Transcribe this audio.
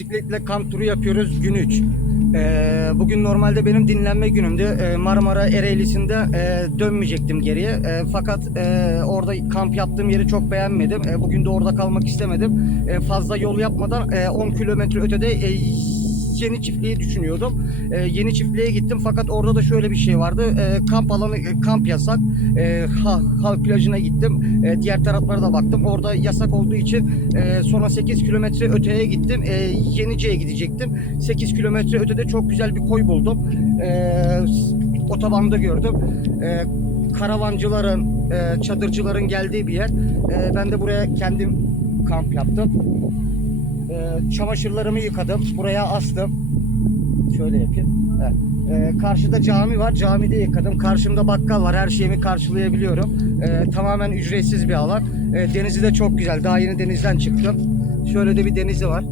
Bisikletle kamp turu yapıyoruz gün 3. Bugün normalde benim dinlenme günümdü. Marmara Ereğlisi'nde dönmeyecektim geriye. Fakat orada kamp yaptığım yeri çok beğenmedim. Bugün de orada kalmak istemedim. Fazla yol yapmadan 10 kilometre ötede yeni çiftliği düşünüyordum. Yeni çiftliğe gittim fakat orada da şöyle bir şey vardı. Kamp alanı, kamp yasak. Halk plajına gittim. Diğer taraflara da baktım. Orada yasak olduğu için sonra 8 kilometre öteye gittim. Yenice'ye gidecektim. 8 kilometre ötede çok güzel bir koy buldum. Otobanda gördüm. Karavancıların, çadırcıların geldiği bir yer. Ben de buraya kendim kamp yaptım. Çamaşırlarımı yıkadım. Buraya astım. Şöyle yapayım. Evet. Karşıda cami var. Camide yıkadım. Karşımda bakkal var. Her şeyimi karşılayabiliyorum. Tamamen ücretsiz bir alan. Denizi de çok güzel. Daha yeni denizden çıktım. Şöyle de bir denizi var.